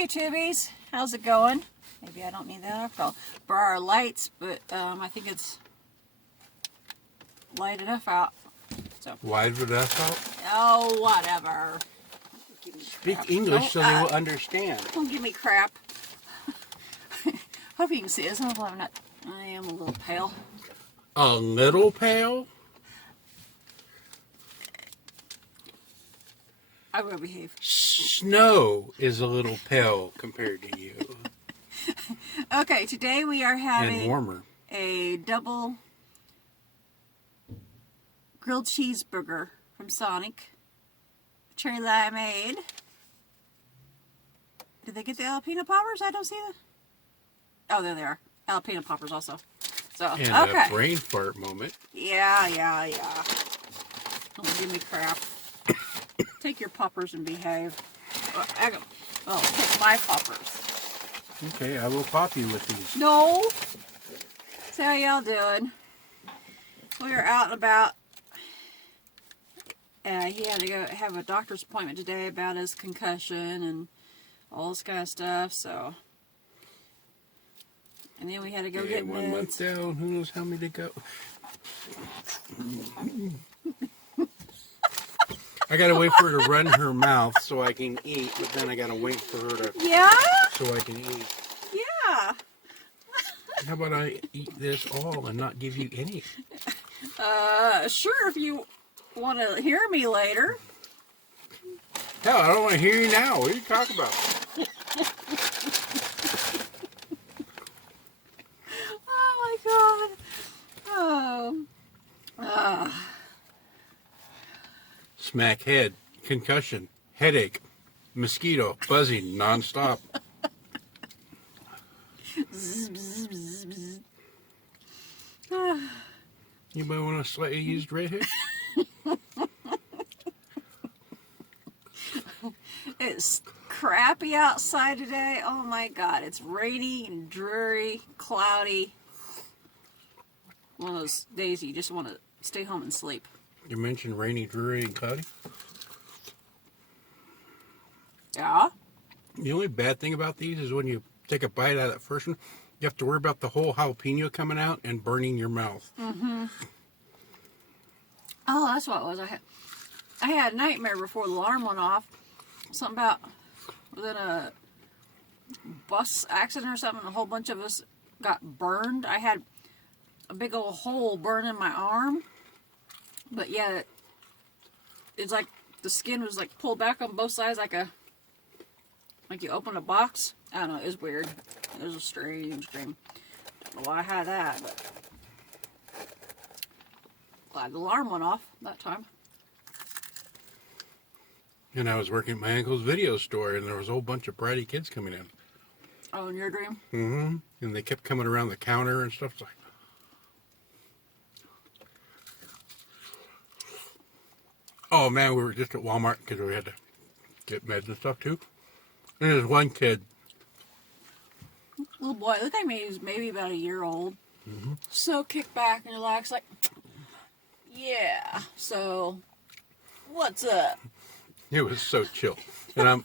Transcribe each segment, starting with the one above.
Hey YouTubies, how's it going? Maybe I don't need that alcohol for our lights, but I think it's light enough out. So Wide enough out? oh, whatever. Speak English so they will understand. Don't give me crap. Hope you can see this. I am a little pale. A little pale? I will behave. Snow is a little pale compared to you. Okay, today we are having And warmer. a double grilled cheeseburger from Sonic. Cherry Limeade. Did they get the jalapeno poppers? I don't see them. Oh, there they are. Jalapeno poppers also. So, And okay. a brain fart moment. Yeah. Don't give me crap. Take your poppers and behave. Take my poppers. Okay, I will pop you with these. No. So how y'all doing? We were out and about. He had to go have a doctor's appointment today about his concussion and all this kind of stuff. So, and then we had to go get 1 month meds. down. Who knows how many to go? I gotta wait for her to run her mouth so I can eat, but then I gotta wait for her to Yeah. so I can eat. Yeah. How about I eat this all and not give you any? Sure. If you want to hear me later. Hell, I don't want to hear you now. What are you talking about? Oh my God. Oh. Smack head, concussion, headache, mosquito, buzzing nonstop. Anybody want a slightly used redhead? It's crappy outside today. Oh my God. It's rainy and dreary, cloudy. One of those days you just want to stay home and sleep. You mentioned rainy, dreary, and cloudy. Yeah? The only bad thing about these is when you take a bite out of that first one, you have to worry about the whole jalapeno coming out and burning your mouth. Mm-hmm. Oh, that's what it was. I had a nightmare before the alarm went off. Something about within a bus accident or something. A whole bunch of us got burned. I had a big old hole burn in my arm. But yeah, it's like the skin was like pulled back on both sides like you open a box. I don't know, it was weird. It was a strange dream. Don't know why I had that, but glad the alarm went off that time. And I was working at my uncle's video store, and there was a whole bunch of bratty kids coming in. Oh, in your dream? Mm-hmm. And they kept coming around the counter and stuff. It's like, oh man, we were just at Walmart because we had to get meds and stuff too. And there's one kid. Little boy, looked like he was maybe about a year old. Mm-hmm. So kicked back and relaxed, like, yeah. So, what's up? It was so chill. And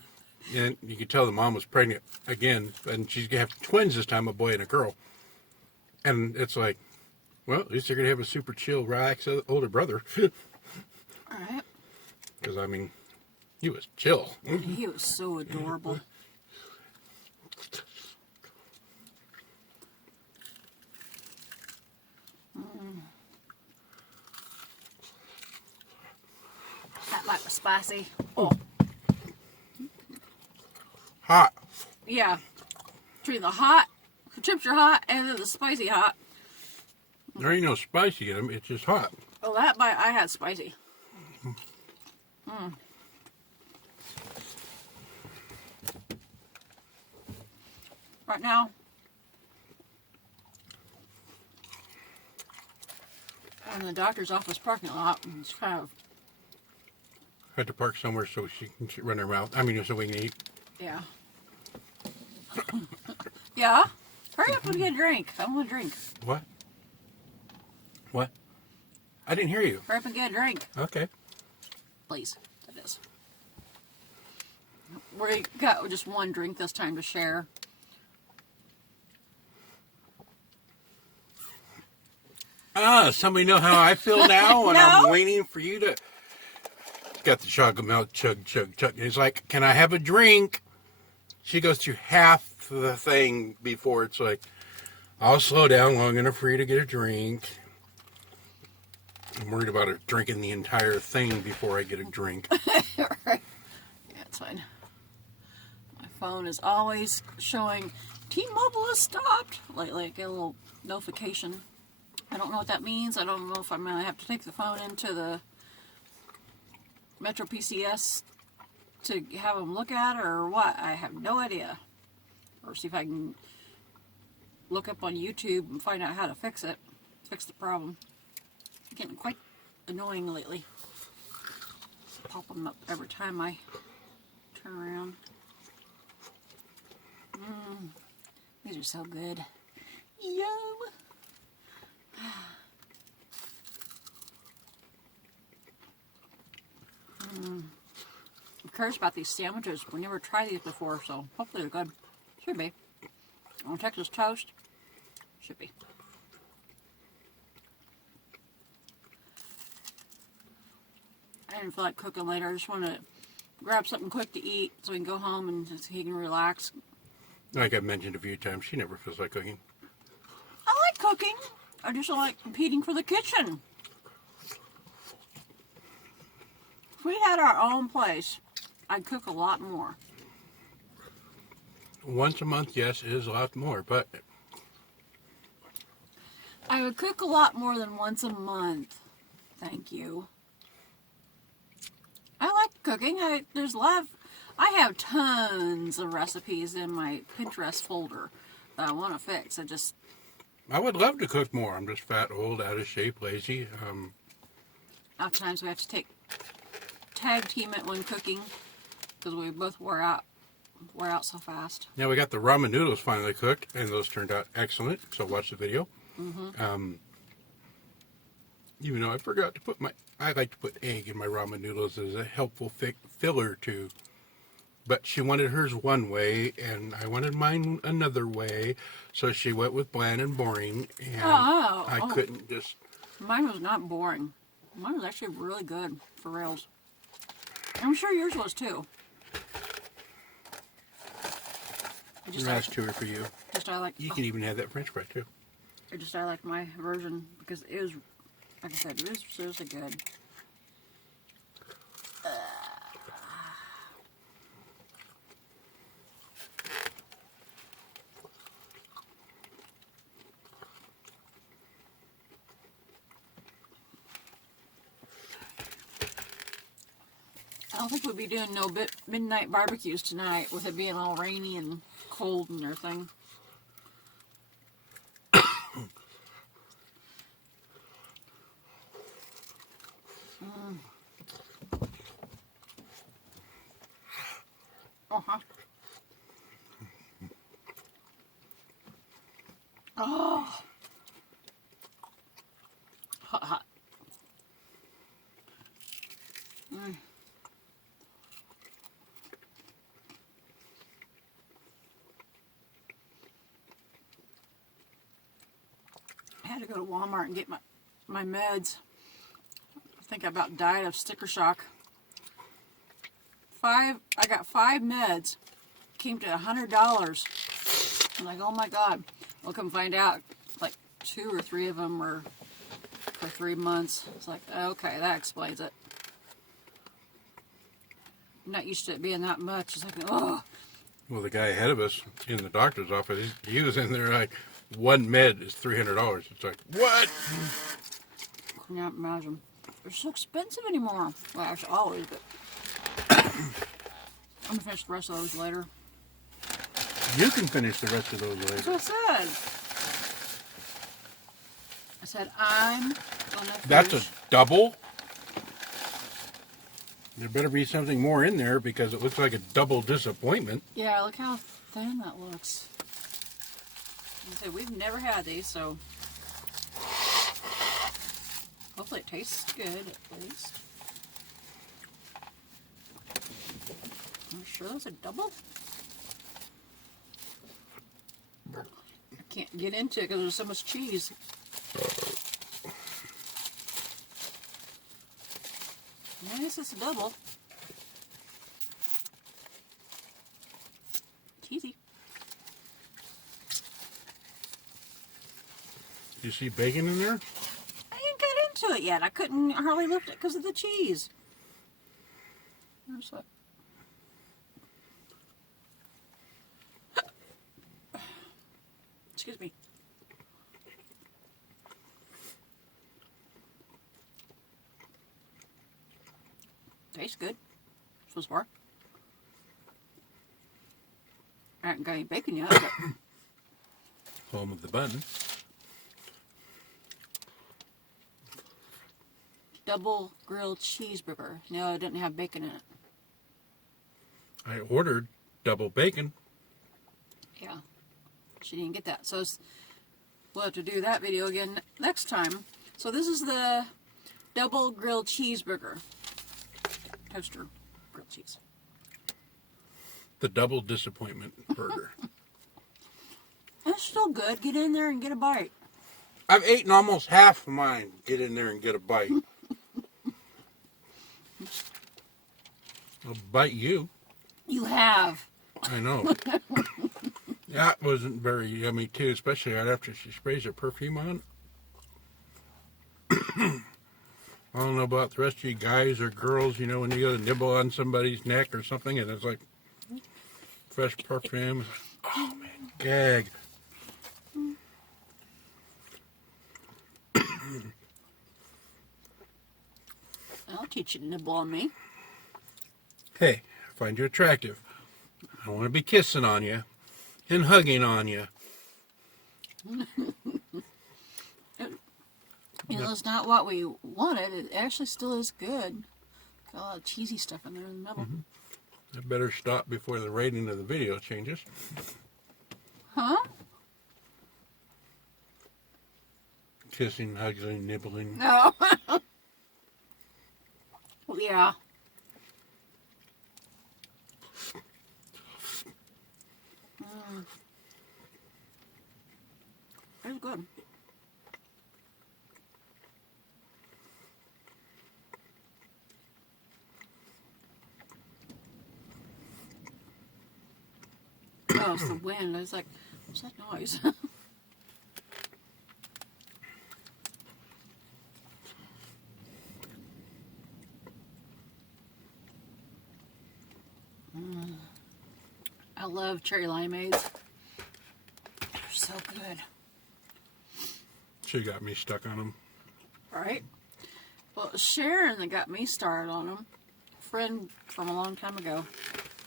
you could tell the mom was pregnant again, and she's gonna have twins this time, a boy and a girl. And it's like, well, at least they're gonna have a super chill, relaxed older brother. All right. Because I mean, he was chill. He was so adorable. That might be spicy. Oh, Hot. yeah. Between the hot, the temperature hot, and then the spicy hot. There ain't no spicy in them. It's just hot. Oh, that bite I had spicy. Right now, I'm in the doctor's office parking lot. And it's kind of, Had to park somewhere so she can run her mouth. I mean, so we can eat. yeah. Yeah? Hurry up and get a drink. I want a drink. What? What? I didn't hear you. Hurry up and get a drink. Okay. Please. That is. we got just one drink this time to share. Somebody know how I feel now when No? I'm waiting for you to... Got the chocolate milk, chug, chug, chug. And he's like, can I have a drink? She goes through half the thing before it's like, I'll slow down long enough for you to get a drink. I'm worried about her drinking the entire thing before I get a drink. Right. Yeah, it's fine. My phone is always showing T-Mobile has stopped. Like a little notification. I don't know what that means. I don't know if I'm going to have to take the phone into the Metro PCS to have them look at it or what. I have no idea. Or see if I can look up on YouTube and find out how to fix it. Fix the problem. It's getting quite annoying lately. Pop them up every time I turn around. These are so good. Yum! I'm curious about these sandwiches. We never tried these before, so hopefully they're good. Should be. On Texas toast. Should be. I didn't feel like cooking later. I just wanted to grab something quick to eat so we can go home and just, he can relax. Like I've mentioned a few times, she never feels like cooking. I like cooking. I just don't like competing for the kitchen. If we had our own place, I'd cook a lot more. Once a month, yes, it is a lot more, but... I would cook a lot more than once a month. Thank you. I like cooking. There's a lot of... I have tons of recipes in my Pinterest folder that I want to fix. I would love to cook more. I'm just fat, old, out of shape, lazy. At times we have to tag team it when cooking because we both wear out so fast. Now we got the ramen noodles finally cooked, and those turned out excellent. So watch the video. Even though I forgot to put I like to put egg in my ramen noodles as a helpful filler too. But she wanted hers one way, and I wanted mine another way. So she went with bland and boring, and I couldn't just... Mine was not boring. Mine was actually really good, for reals. I'm sure yours was too. The last two are for you. You can even have that French fry too. I like my version because it was, like I said, it was seriously good. I don't think we'll be doing no midnight barbecues tonight with it being all rainy and cold and everything. Oh. Hot, hot. I had to go to Walmart and get my meds. I think I about died of sticker shock. I got 5 meds. Came to $100. I'm like, oh my god. We'll come find out, like 2 or 3 of them were for 3 months. It's like, okay, that explains it. I'm not used to it being that much. It's like, oh. Well, the guy ahead of us in the doctor's office, he was in there like, one med is $300. It's like, what? I can't imagine. They're so expensive anymore. Well, actually, always, but I'm going to finish the rest of those later. You can finish the rest of those later. That's what I said. I said, I'm going to finish. That's a double? There better be something more in there because it looks like a double disappointment. Yeah, look how thin that looks. I said, we've never had these, so hopefully it tastes good at least. I'm sure that's a double. I can't get into it because there's so much cheese. I guess it's a double. Cheesy. You see bacon in there? I didn't get into it yet. I couldn't hardly lift it because of the cheese. There's what. Excuse me. Tastes good. So far. I haven't got any bacon yet, but Home of the button. double grilled cheeseburger. No, it didn't have bacon in it. I ordered double bacon. Yeah. She didn't get that. So we'll have to do that video again next time. So this is the double grilled cheeseburger. Toaster grilled cheese. The double disappointment burger. It's still good. Get in there and get a bite. I've eaten almost half of mine. Get in there and get a bite. I'll bite you. You have. I know. That wasn't very yummy too, especially right after she sprays her perfume on. I don't know about the rest of you guys or girls, you know, when you go to nibble on somebody's neck or something and it's like fresh perfume. Oh man, gag. I'll teach you to nibble on me. Hey, I find you attractive. I want to be kissing on you and hugging on you. You know, it's not what we wanted. It actually still is good. Got a lot of cheesy stuff in there in the middle. I better stop before the rating of the video changes. Huh? Kissing, hugging, nibbling. No. Well, yeah. It's good. Oh, it's the wind. I was like, what's that noise? I love cherry limeades. They're so good. She got me stuck on them. Right? Well, it was Sharon that got me started on them. A friend from a long time ago.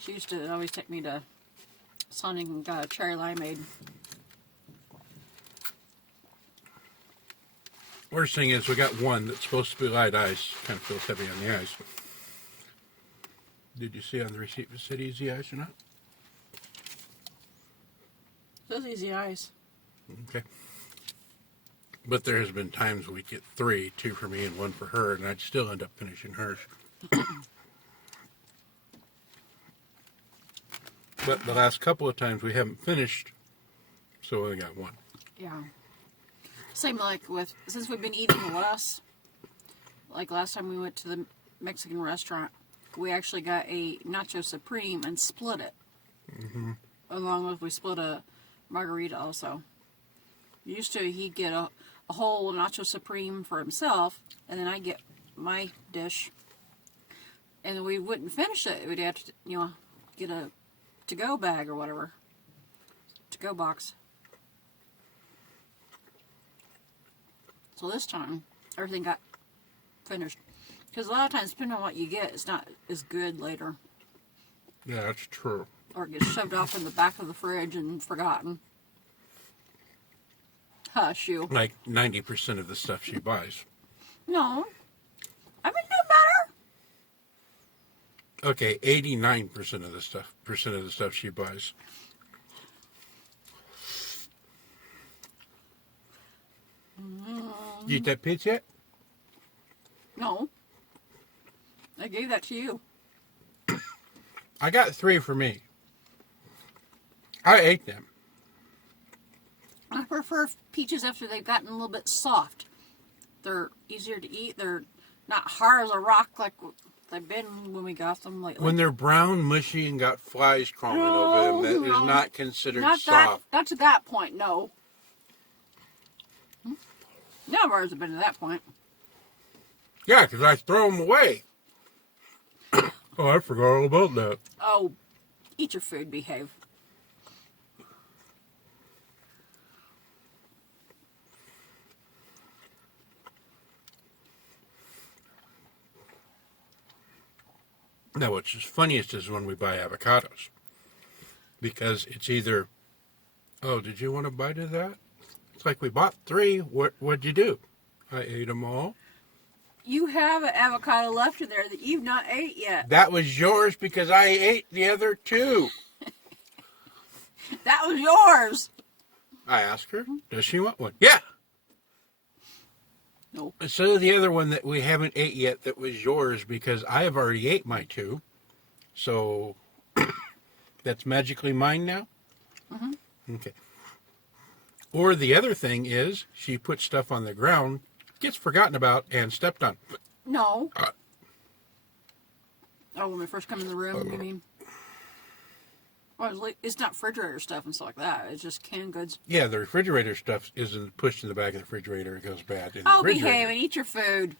She used to always take me to Sonic and got a cherry limeade. Worst thing is we got one that's supposed to be light ice. Kind of feels heavy on the ice. Did you see on the receipt if it said easy ice or not? Those easy ice. Okay. But there has been times we get 3, 2 for me and 1 for her, and I'd still end up finishing hers. But the last couple of times we haven't finished, so we only got 1. Yeah. Same like with, since we've been eating less, like last time we went to the Mexican restaurant, we actually got a Nacho Supreme and split it. Mm-hmm. Along with, we split a margarita also. Used to, he'd get a whole Nacho Supreme for himself, and then I'd get my dish. And we wouldn't finish it. We'd have to, you know, get a to-go bag or whatever. To-go box. So this time, everything got finished. Because a lot of times, depending on what you get, it's not as good later. Yeah, that's true. Or it gets shoved off in the back of the fridge and forgotten. Hush, you. Like 90% of the stuff she buys. No. I've been doing better. Okay, 89% of the stuff she buys. You eat that pizza yet? No. I gave that to you. I got 3 for me. I ate them. I prefer peaches after they've gotten a little bit soft. They're easier to eat. They're not hard as a rock like they've been when we got them lately. When they're brown, mushy, and got flies crawling over them, that is not considered soft. Not to that point, no. None of ours have been to that point. Yeah, because I throw them away. Oh, I forgot all about that. Oh, eat your food, behave. Now, what's funniest is when we buy avocados. Because it's either, oh, did you want a bite of that? It's like we bought 3. What'd you do? I ate them all. You have an avocado left in there that you've not ate yet. That was yours because I ate the other 2. That was yours. I asked her, does she want one? Yeah. No. So the other one that we haven't ate yet that was yours because I have already ate my 2. So that's magically mine now? Mm-hmm. Okay. Or the other thing is she puts stuff on the ground, gets forgotten about, and stepped on. No. Oh, when we first come in the room, you mean? Well, it's not refrigerator stuff and stuff like that. It's just canned goods. Yeah, the refrigerator stuff isn't pushed in the back of the refrigerator. It goes bad in the Oh, refrigerator. behave and eat your food.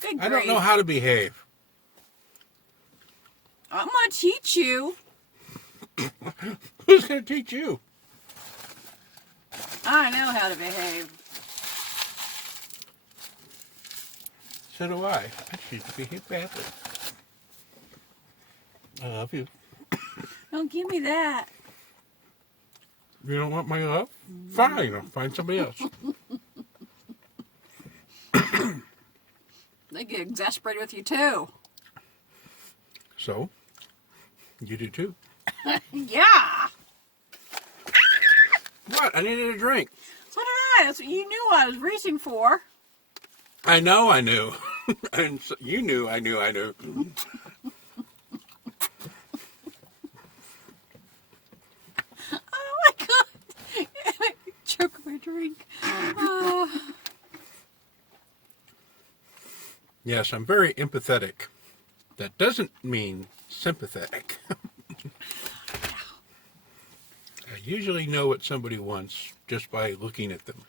Good I don't grief. know how to behave. I'm going to teach you. Who's going to teach you? I know how to behave. So do I. I choose to behave badly. I love you. Don't give me that. You don't want my love? Fine, I'll find somebody else. They get exasperated with you too. So, you do too. Yeah. What? I needed a drink. So did I. That's what you knew I was reaching for. I know I knew. And so you knew I knew I knew. Oh my god. Choke my drink. Yes, I'm very empathetic. That doesn't mean sympathetic. I usually know what somebody wants just by looking at them.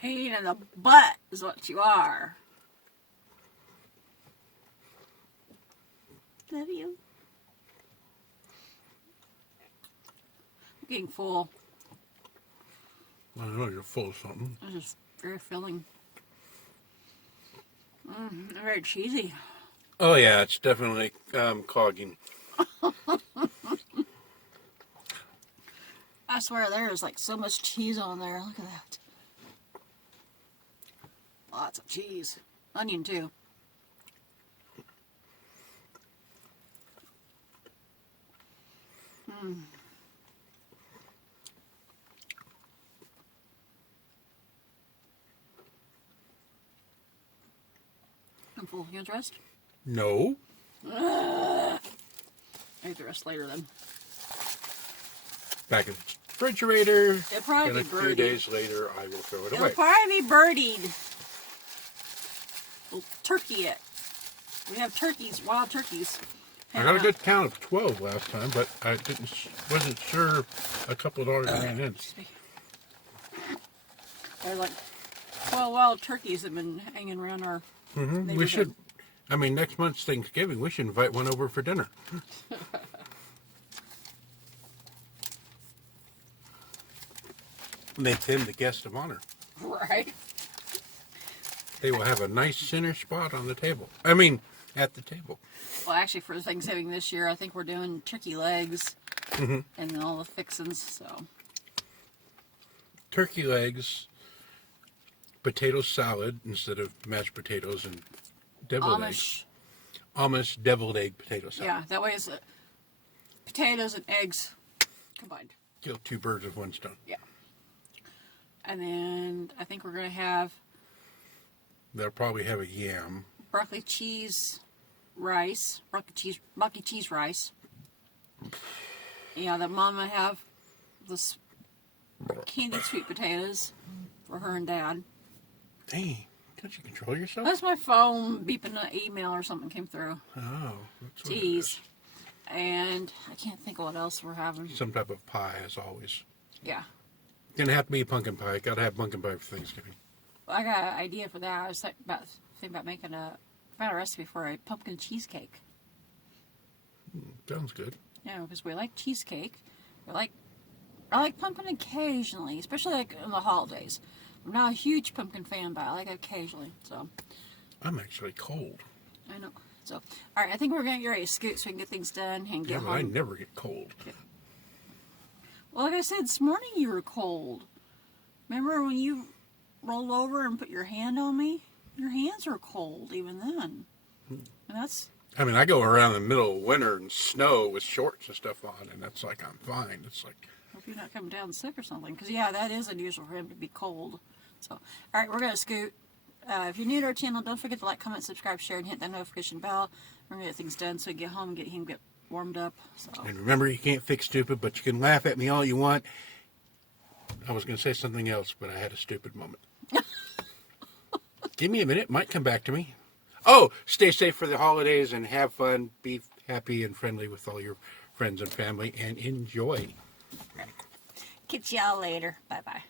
Pain in the butt is what you are. Love you. I'm getting full. I know you're full of something. It's just very filling. Very cheesy. Oh yeah, it's definitely clogging. I swear there is like so much cheese on there. Look at that. Lots of cheese. Onion too. I'm full. You want the rest? No. I eat the rest later then. Back in the refrigerator. It'll probably And a be few birdied. days later, I will throw it It'll away. probably be birdied. We'll turkey it. We have turkeys, wild turkeys. I got a good count of 12 last time, but I wasn't sure a couple of dollars ran in. There's like 12 wild turkeys that have been hanging around our neighborhood. We should, I mean, next month's Thanksgiving, we should invite one over for dinner. Make them the guest of honor. Right. They will have a nice center spot on the table. I mean, at the table. Well, actually, for Thanksgiving this year, I think we're doing turkey legs and then all the fixins. So Turkey legs, potato salad instead of mashed potatoes and deviled eggs. Amish deviled egg potato salad. Yeah, that way it's potatoes and eggs combined. Kill 2 birds with 1 stone. Yeah. And then I think we're going to have They'll probably have a yam. broccoli cheese rice, broccoli cheese rice. Yeah, that Mom might have this candied sweet potatoes for her and Dad. Dang, can't you control yourself? That's my phone beeping an email or something came through. Oh, that's what it Jeez. is. And I can't think of what else we're having. Some type of pie, as always. Yeah. Gonna have to be pumpkin pie. Gotta have pumpkin pie for Thanksgiving. Well, I got an idea for that. I was thinking about making found a recipe for a pumpkin cheesecake. Sounds good. Yeah, because we like cheesecake. I like pumpkin occasionally, especially like in the holidays. I'm not a huge pumpkin fan, but I like it occasionally. So I'm actually cold. I know. So, all right, I think we're going to get ready to scoot so we can get things done and get Yeah, home. but I never get cold. Well, like I said, this morning you were cold. Remember when you rolled over and put your hand on me? Your hands were cold even then. And that's... I mean, I go around in the middle of winter and snow with shorts and stuff on, and that's like I'm fine. It's like... Hope you're not coming down sick or something. Because, yeah, that is unusual for him to be cold. So, all right, we're going to scoot. If you're new to our channel, don't forget to like, comment, subscribe, share, and hit that notification bell. We're going to get things done so we get home and get him get warmed up. So. And remember, you can't fix stupid, but you can laugh at me all you want. I was going to say something else, but I had a stupid moment. Give me a minute. It might come back to me. Oh, stay safe for the holidays and have fun. Be happy and friendly with all your friends and family and enjoy. Catch y'all later. Bye-bye.